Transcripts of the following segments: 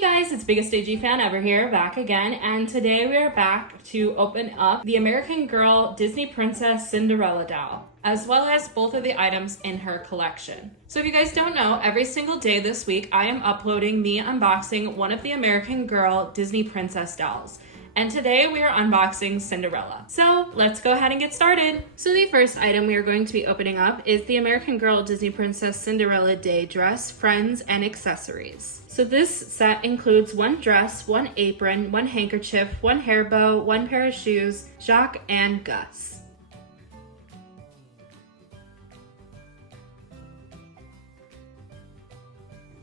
Hey guys, it's BiggestAGFanEVer here, back again, and today we are back to open up the American Girl Disney Princess Cinderella doll, as well as both of the items in her collection. So if you guys don't know, every single day this week I am uploading me unboxing one of the American Girl Disney Princess dolls. And today we are unboxing Cinderella. So let's go ahead and get started. So the first item we are going to be opening up is the American Girl Disney Princess Cinderella Day Dress, Friends, and Accessories. So this set includes one dress, one apron, one handkerchief, one hair bow, one pair of shoes, Jacques, and Gus.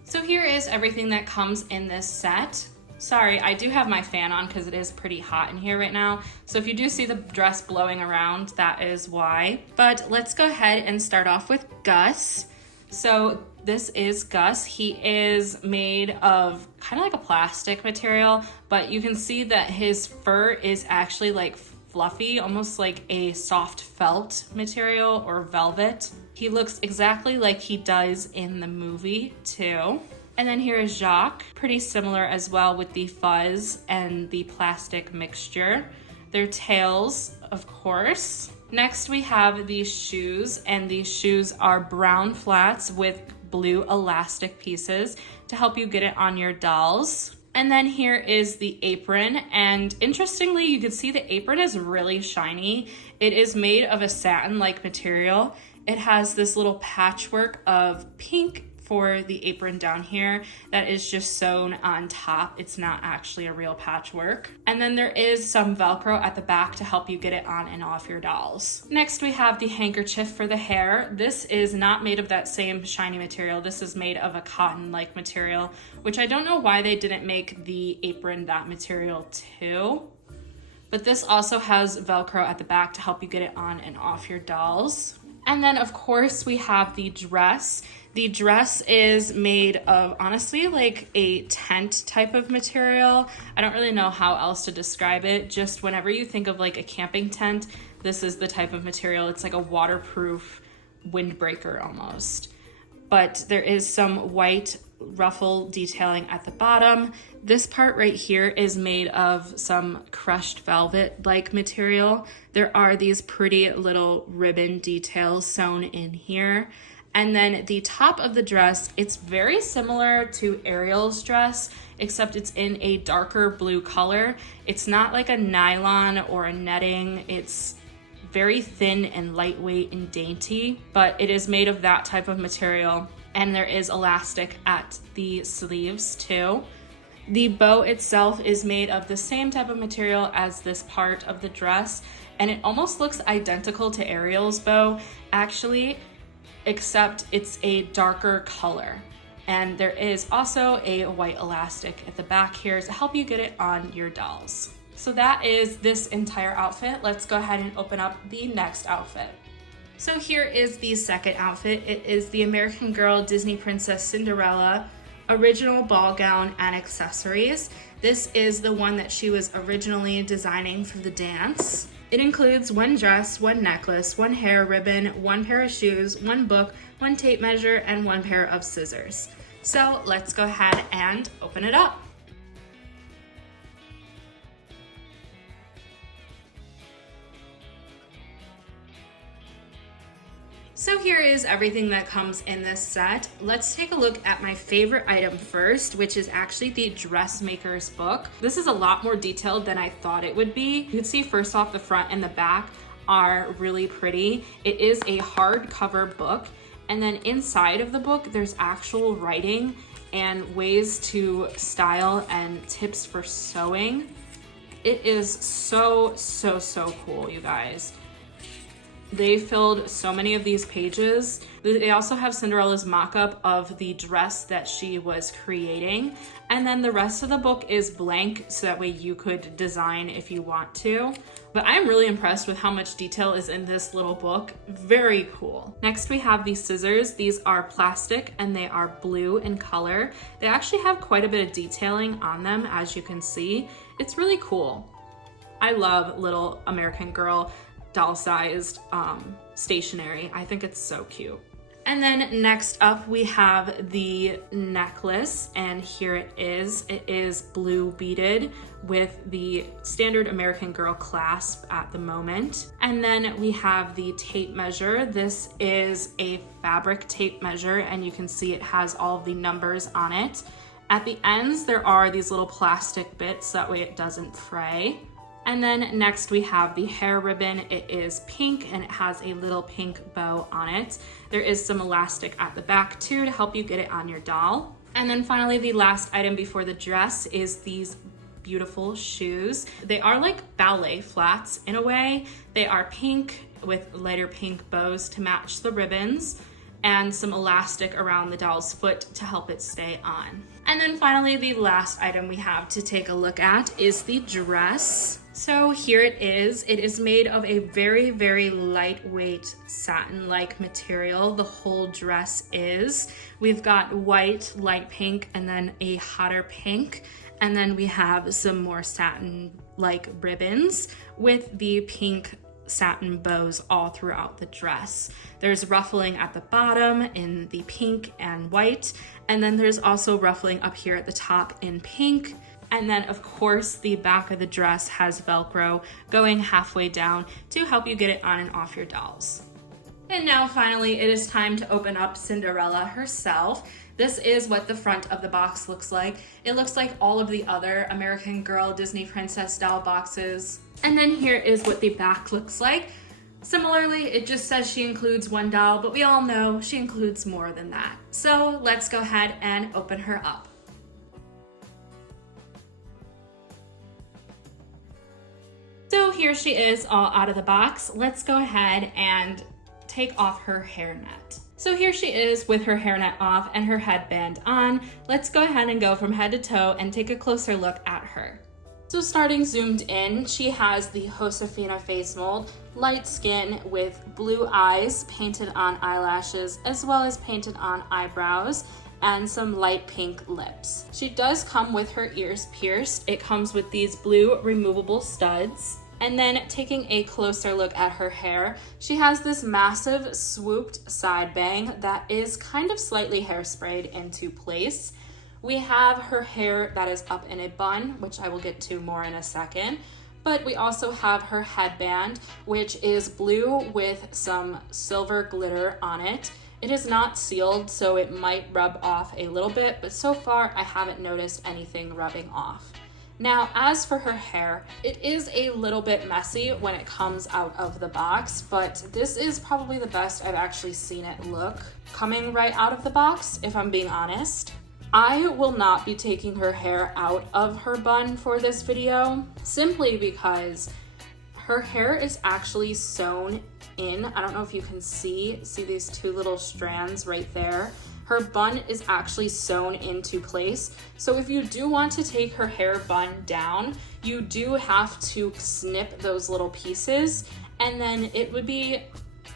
So here is everything that comes in this set. Sorry, I do have my fan on because it is pretty hot in here right now. So if you do see the dress blowing around, that is why. But let's go ahead and start off with Gus. So this is Gus. He is made of kind of like a plastic material, but you can see that his fur is actually like fluffy, almost like a soft felt material or velvet. He looks exactly like he does in the movie too. And then here is Jacques, pretty similar as well with the fuzz and the plastic mixture. Their tails, of course. Next we have these shoes, and these shoes are brown flats with blue elastic pieces to help you get it on your dolls. And then here is the apron, and interestingly, you can see the apron is really shiny. It is made of a satin-like material. It has this little patchwork of pink for the apron down here that is just sewn on top. It's not actually a real patchwork. And then there is some Velcro at the back to help you get it on and off your dolls. Next we have the handkerchief for the hair. This is not made of that same shiny material. This is made of a cotton-like material, which I don't know why they didn't make the apron that material too. But this also has Velcro at the back to help you get it on and off your dolls. And then of course we have the dress. The dress is made of honestly like a tent type of material. I don't really know how else to describe it. Just whenever you think of like a camping tent, this is the type of material. It's like a waterproof windbreaker almost. But there is some white ruffle detailing at the bottom. This part right here is made of some crushed velvet like material. There are these pretty little ribbon details sewn in here. And then the top of the dress, it's very similar to Ariel's dress, except it's in a darker blue color. It's not like a nylon or a netting. It's very thin and lightweight and dainty, but it is made of that type of material. And there is elastic at the sleeves too. The bow itself is made of the same type of material as this part of the dress, and it almost looks identical to Ariel's bow actually, except it's a darker color. And there is also a white elastic at the back here to help you get it on your dolls. So that is this entire outfit. Let's go ahead and open up the next outfit. So here is the second outfit. It is the American Girl Disney Princess Cinderella original ball gown and accessories. This is the one that she was originally designing for the dance. It includes one dress, one necklace, one hair ribbon, one pair of shoes, one book, one tape measure, and one pair of scissors. So let's go ahead and open it up. So here is everything that comes in this set. Let's take a look at my favorite item first, which is actually the dressmaker's book. This is a lot more detailed than I thought it would be. You can see first off the front and the back are really pretty. It is a hardcover book, and then inside of the book there's actual writing and ways to style and tips for sewing. It is so cool, you guys. They filled so many of these pages. They also have Cinderella's mock-up of the dress that she was creating. And then the rest of the book is blank, so that way you could design if you want to. But I'm really impressed with how much detail is in this little book. Very cool. Next we have these scissors. These are plastic and they are blue in color. They actually have quite a bit of detailing on them, as you can see. It's really cool. I love little American Girl doll-sized stationery. I think it's so cute. And then next up we have the necklace, and here it is. It is blue beaded with the standard American Girl clasp at the moment. And then we have the tape measure. This is a fabric tape measure, and you can see it has all of the numbers on it. At the ends, there are these little plastic bits, that way it doesn't fray. And then next we have the hair ribbon. It is pink and it has a little pink bow on it. There is some elastic at the back too to help you get it on your doll. And then finally, the last item before the dress is these beautiful shoes. They are like ballet flats in a way. They are pink with lighter pink bows to match the ribbons, and some elastic around the doll's foot to help it stay on. And then finally, the last item we have to take a look at is the dress. So here it is. It is made of a very, very lightweight satin-like material. The whole dress is. We've got white, light pink, and then a hotter pink. And then we have some more satin-like ribbons with the pink satin bows all throughout the dress. There's ruffling at the bottom in the pink and white, and then there's also ruffling up here at the top in pink. And then of course the back of the dress has Velcro going halfway down to help you get it on and off your dolls. And now finally it is time to open up Cinderella herself. This is what the front of the box looks like. It looks like all of the other American Girl Disney Princess doll boxes. And then here is what the back looks like. Similarly, it just says she includes one doll, but we all know she includes more than that. So let's go ahead and open her up. So here she is all out of the box. Let's go ahead and take off her hairnet. So here she is with her hairnet off and her headband on. Let's go ahead and go from head to toe and take a closer look at her. So starting zoomed in, she has the Josefina face mold, light skin with blue eyes painted on eyelashes, as well as painted on eyebrows, and some light pink lips. She does come with her ears pierced. It comes with these blue removable studs. And then taking a closer look at her hair, she has this massive swooped side bang that is kind of slightly hairsprayed into place. We have her hair that is up in a bun, which I will get to more in a second. But we also have her headband, which is blue with some silver glitter on it. It is not sealed, so it might rub off a little bit, but so far I haven't noticed anything rubbing off. Now, as for her hair, it is a little bit messy when it comes out of the box, but this is probably the best I've actually seen it look coming right out of the box, if I'm being honest. I will not be taking her hair out of her bun for this video, simply because her hair is actually sewn in. I don't know if you can see these two little strands right there. Her bun is actually sewn into place. So if you do want to take her hair bun down, you do have to snip those little pieces, and then it would be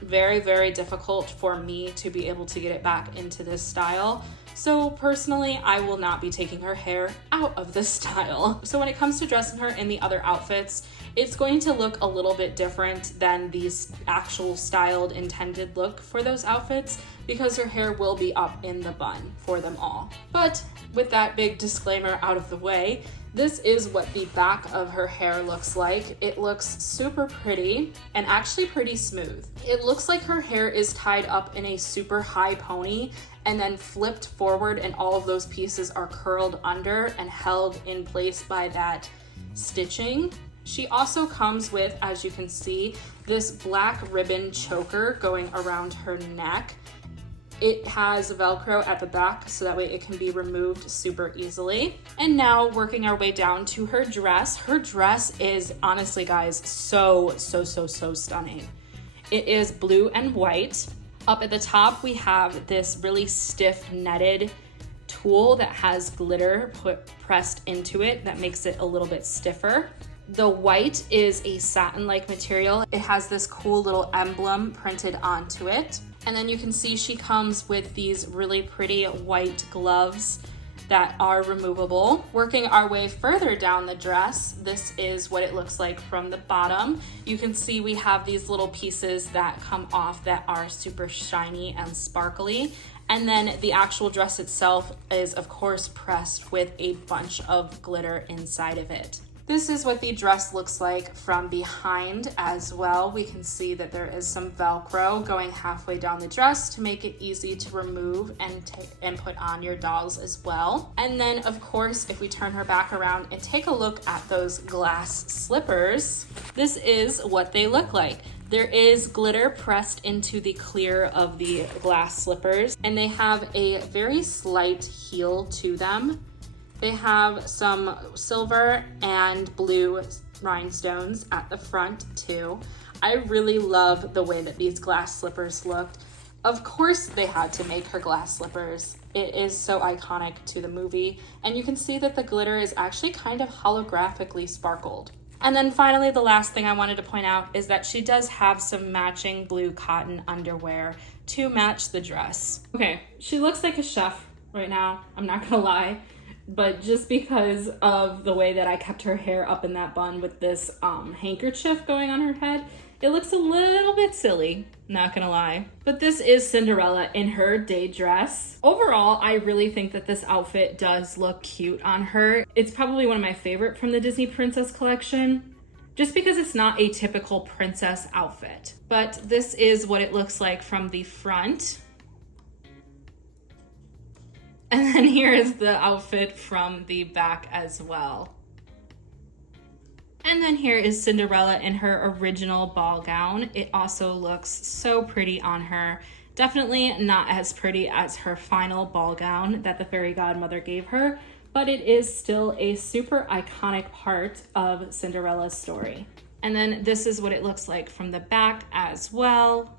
very, very difficult for me to be able to get it back into this style. So personally, I will not be taking her hair out of this style. So when it comes to dressing her in the other outfits, it's going to look a little bit different than the actual styled intended look for those outfits, because her hair will be up in the bun for them all. But with that big disclaimer out of the way, this is what the back of her hair looks like. It looks super pretty and actually pretty smooth. It looks like her hair is tied up in a super high pony and then flipped forward, and all of those pieces are curled under and held in place by that stitching. She also comes with, as you can see, this black ribbon choker going around her neck. It has Velcro at the back so that way it can be removed super easily. And now working our way down to her dress. Her dress is honestly, guys, so stunning. It is blue and white. Up at the top, we have this really stiff netted tulle that has glitter pressed into it that makes it a little bit stiffer. The white is a satin-like material. It has this cool little emblem printed onto it. And then you can see she comes with these really pretty white gloves that are removable. Working our way further down the dress, this is what it looks like from the bottom. You can see we have these little pieces that come off that are super shiny and sparkly. And then the actual dress itself is of course pressed with a bunch of glitter inside of it. This is what the dress looks like from behind as well. We can see that there is some Velcro going halfway down the dress to make it easy to remove and put on your dolls as well. And then of course, if we turn her back around and take a look at those glass slippers, this is what they look like. There is glitter pressed into the clear of the glass slippers, and they have a very slight heel to them. They have some silver and blue rhinestones at the front too. I really love the way that these glass slippers looked. Of course they had to make her glass slippers. It is so iconic to the movie, and you can see that the glitter is actually kind of holographically sparkled. And then finally, the last thing I wanted to point out is that she does have some matching blue cotton underwear to match the dress. Okay, she looks like a chef right now, I'm not gonna lie. But just because of the way that I kept her hair up in that bun with this handkerchief going on her head, it looks a little bit silly, not gonna lie. But this is Cinderella in her day dress. Overall, I really think that this outfit does look cute on her. It's probably one of my favorite from the Disney Princess collection, just because it's not a typical princess outfit. But this is what it looks like from the front. And then here is the outfit from the back as well. And then here is Cinderella in her original ball gown. It also looks so pretty on her. Definitely not as pretty as her final ball gown that the fairy godmother gave her, but it is still a super iconic part of Cinderella's story. And then this is what it looks like from the back as well.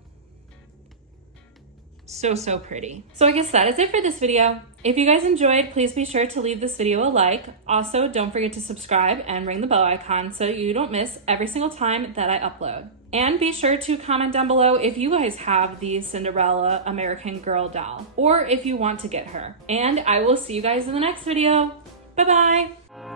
So pretty. So I guess that is it for this video. If you guys enjoyed, please be sure to leave this video a like. Also, don't forget to subscribe and ring the bell icon so you don't miss every single time that I upload. And be sure to comment down below if you guys have the Cinderella American Girl doll, or if you want to get her. And I will see you guys in the next video. Bye-bye.